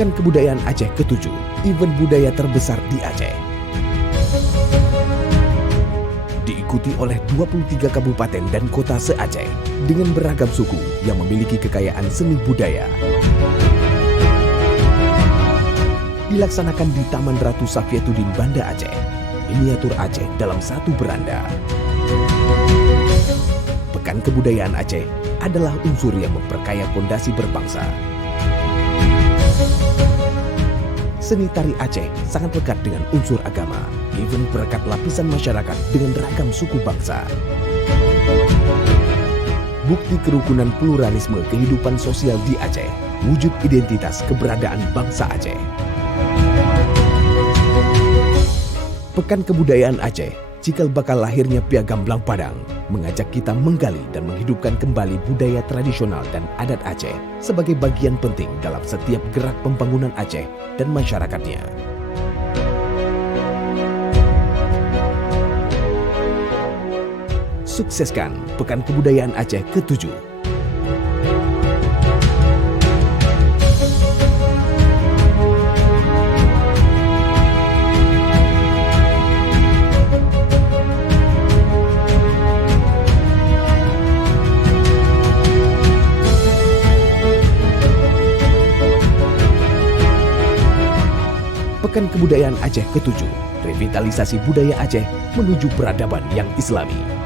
Pekan Kebudayaan Aceh ke-7, event budaya terbesar di Aceh. Diikuti oleh 23 kabupaten dan kota se-Aceh dengan beragam suku yang memiliki kekayaan seni budaya. Dilaksanakan di Taman Ratu Safiatuddin Banda Aceh, miniatur Aceh dalam satu beranda. Pekan Kebudayaan Aceh adalah unsur yang memperkaya fondasi berbangsa. Seni tari Aceh sangat lekat dengan unsur agama, even perekat lapisan masyarakat dengan ragam suku bangsa. Bukti kerukunan pluralisme kehidupan sosial di Aceh, wujud identitas keberadaan bangsa Aceh. Pekan Kebudayaan Aceh, cikal bakal lahirnya Piagam Belang Padang, mengajak kita menggali dan menghidupkan kembali budaya tradisional dan adat Aceh sebagai bagian penting dalam setiap gerak pembangunan Aceh dan masyarakatnya. Sukseskan Pekan Kebudayaan Aceh ke-7. Pekan Kebudayaan Aceh ke-7, revitalisasi budaya Aceh menuju peradaban yang Islami.